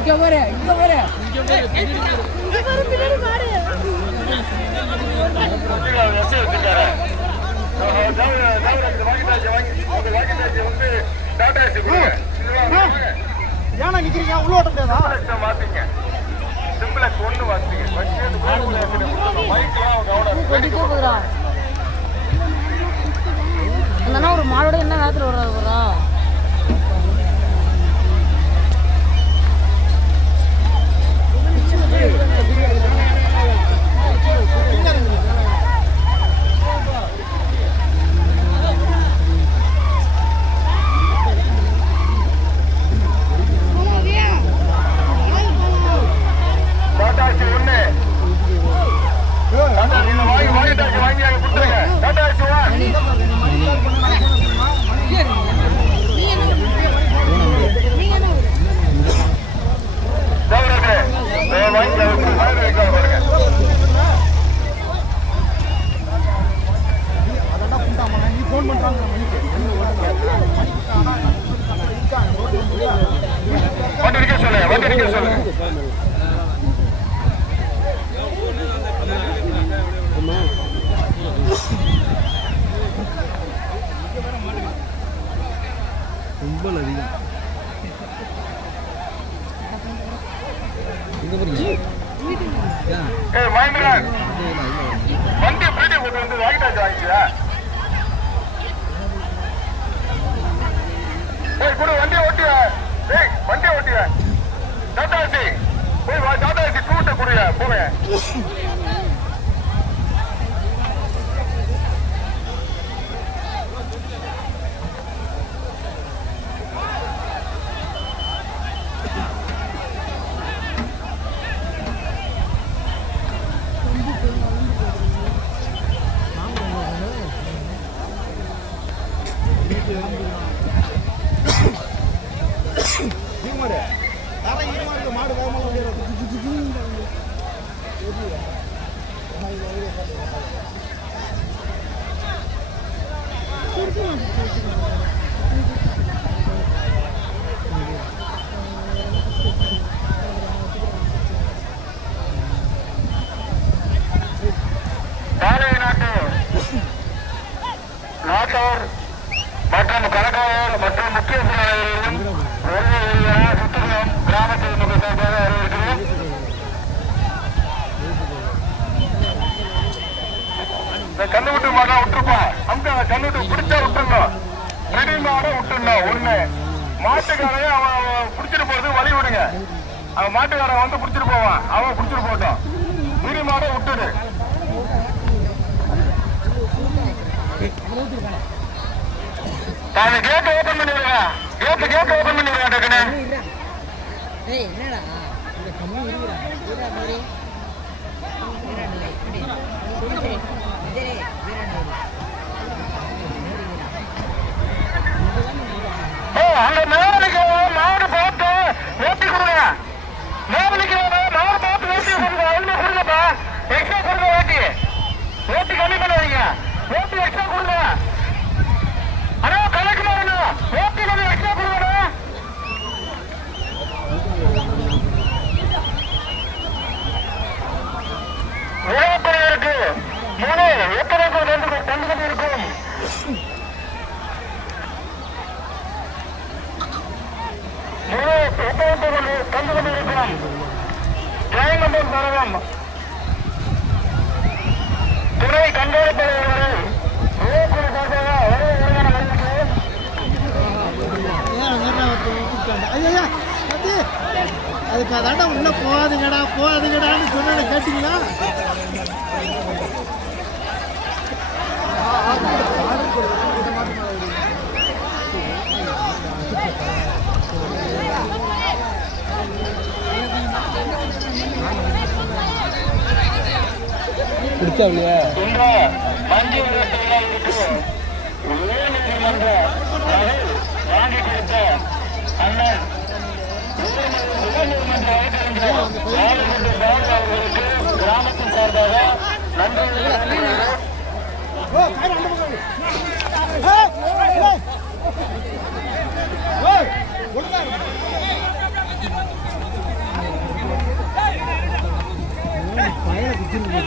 இங்க பாரு ஏன்னா நிக்கிறீங்க உள்ள ஓட்ட முடியாதா? மாத்தீங்க சிம்பிளக்ஸ் ஒண்ணு வாசிங்க அந்த ஒரு மாடோட என்ன நேரத்தில் வர்றாரு வண்டி பிரீடி வந்து வாங்கிட்டாச்சு வாங்கிச்சியா கூட வண்டியை ஓட்டியா வண்டியை ஓட்டியா டாடாசி போய் டாடாசி கூட்ட குடியா போவேன் மாடு நாட்டோர் மற்றும் கணக்காளர் மற்றும் முக்கிய சுற்றுலம் கிராமத்தில் முகத்தாக அறிவிக்கிறோம். இந்த கண்ணுவிட்டு மாடா விட்டுருப்போம். அங்க கண்ணுவிட்டு பிடிச்சா விட்டுருந்தோம். ரெடி மாட விட்டுருந்தோம். ஒண்ணு மாட்டுக்காரையும் அவன் பிடிச்சிட்டு போறது வழி விடுங்க. அவன் மாட்டுக்காரன் வந்து பிடிச்சிட்டு போவான். அவன் பிடிச்சிட்டு போட்டோம். ரெடி மாட விட்டுடு. கேட் ஓபன் பண்ணிடுங்க. கேட் ஓபன் பண்ணிடுங்க. அங்க மேவலிக்கு மாடு பார்த்து ஓட்டி கொடுங்க. மேவலிக்கு மாடு பார்த்து ஓட்டி கொடுங்க. அவங்க கொடுங்கப்பா. எக்ஸ்ட்ரா கொடுங்க. ஓட்டி கம்மி பண்ணாதீங்க. ஓட்டி எக்ஸ்ட்ரா கொடுங்க. அண்ணா கணக்கு மாறுங்க. ஓட்டி கொஞ்சம் எக்ஸ்ட்ரா கொடுங்க. எத்தனை இருக்கு? 3 எத்தனை தந்துகிட்டு இருக்கும்? தந்துகிட்டு இருக்கும். ஜெயமந்தம் சரவம் துணை கண்காணிப்பாளர்கள் அதுக்கு அதாண்டா உள்ள போகாதுங்கடான்னு சொன்ன கேட்டீங்களா? பிடிச்சாவில்லையா மஞ்சள் நீதிமன்ற வாங்கி கொடுத்த அண்ணன் அவர்களுக்கு கிராமத்தின் சார்பாக நன்றி. ஏன்டா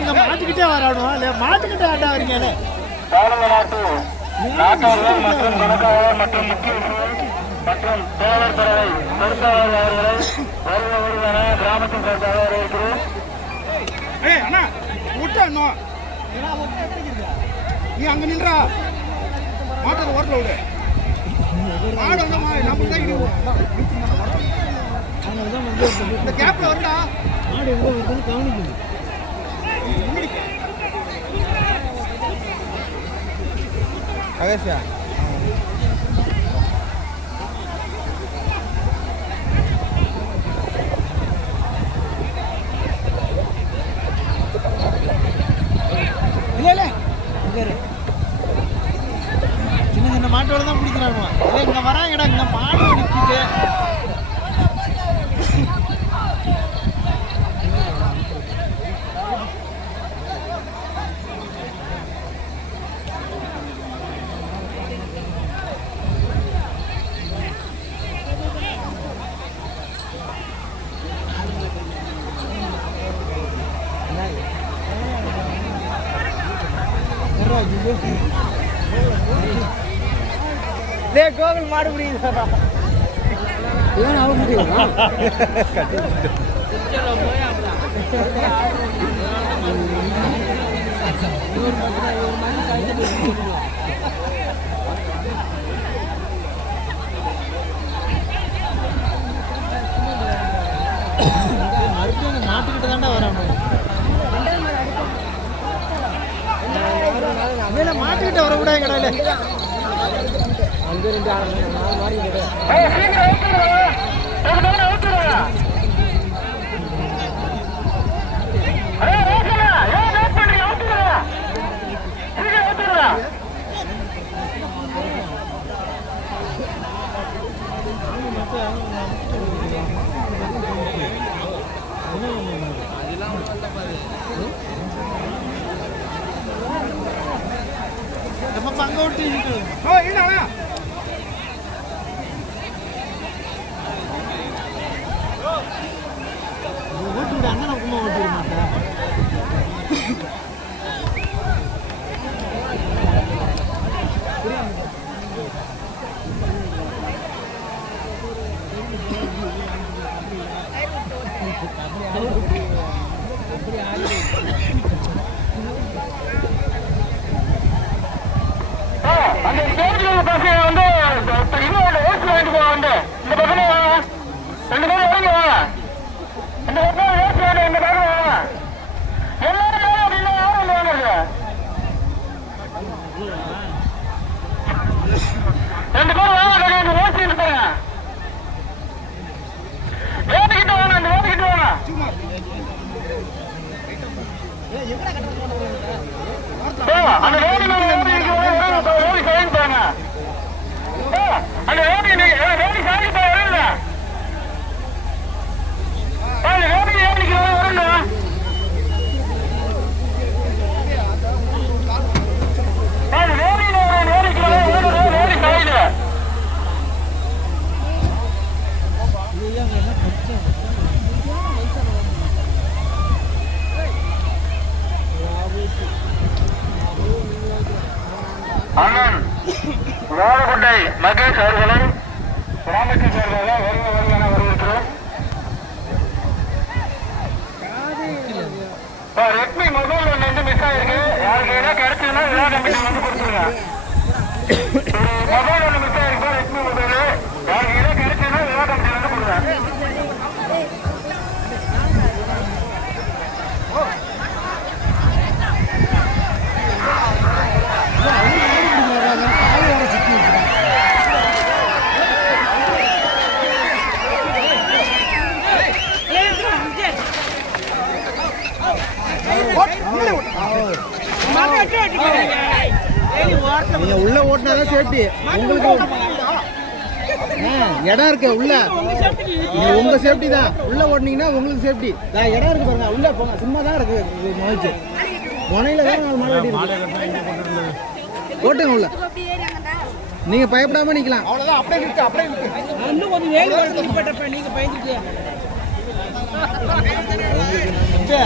இங்க மாட்டுக்கிட்டே வரணும் இல்ல மாட்டுக்கிட்டே ஆட்டா வரீங்களே நாட்டாளர்கள் மற்றும் கணக்காளர் மற்றும் முக்கிய மற்றும் தேவர் பறவை பொறுப்பாளர் அவர்களை வருவன கிராமத்தின் சார்பாக இருக்கிறோம். நீ அங்க நின்றா மாட்டை ஓட்டல விடு மாடு நம்ம தான் இந்த கேப்ல வரடா மாடு எங்க வருதுன்னு கவனிக்கணும். அகேஷா இல்ல சின்ன சின்ன மாட்டோட தான் பிடிக்கிறாங்க. இல்லை இங்க வராங்கடா இங்க மாடு நிற்கிது. கோவில் மாடு முடியுது மறுபடியும் மாட்டுக்கிட்ட தாண்டா வராம மாட்டுக்கிட்ட வரக்கூடாது கடையில நம்ம பங்க விட்டு ஓட்டு விட அண்ணன் உப்புமா ஓட்டு விட மாட்டேன். அந்த ஸ்டேஜ்ல பசங்க வந்து இது ஓட்டு வாங்கிட்டு போவாங்க. இந்த பசங்க ரெண்டு பேரும் வாங்க இந்த பக்கம் ஓட்டு வாங்க இந்த பக்கம் வாங்க எல்லாரும் அப்படின்னா யாரும் வாங்குறது ரெண்டு பேரும் வாங்க இந்த ஓட்டு இருப்பாங்க ஓட்டுக்கிட்டு வாங்க இந்த ஓட்டுக்கிட்டு வாங்க அந்த ரோடு ரோடு சாதிப்பாங்க அந்த ரோடு ரோடு சாதிப்பா வரல ரோடு ஏறிக்கு வரணும் ரோடு சாயில அண்ணன் வாழகுண்டை மகேஷ் அவர்களை கிராமத்தின் சார்பாக வருவன வரவேற்கிறோம். ரெட்மி மொபைல் ஒன்று வந்து மிஸ் ஆயிருக்கு. யாருக்கு ஏதாவது கிடைச்சதுன்னா விழா கம்பெனி வந்து கொடுத்துருங்க. மொபைல் ஒன்று மிஸ் ஆயிருக்கு ரெட்மி மொபைல். யாருக்கு ஏதாவது கிடைச்சதுன்னா விழா கம்பெனி வந்து கொடுங்க. நீங்க உள்ள ஓட்டினாதான் சேஃப்டி. உங்களுக்கு இடம் இருக்கு உள்ள உங்க சேஃப்டி தான். உள்ள ஓட்டினீங்கன்னா உங்களுக்கு சேஃப்டி. இடம் இருக்கு பாருங்க உள்ள போங்க. சும்மா தான் இருக்கு முளைச்சு முனையில தான் மாடு ஓட்டுங்க உள்ள நீங்க பயப்படாம நிக்கலாம். அவ்வளவுதான், அப்படியே நிற்கு, அப்படியே நிற்கு. இன்னும் கொஞ்சம் வேலை நீங்க பயந்துட்டு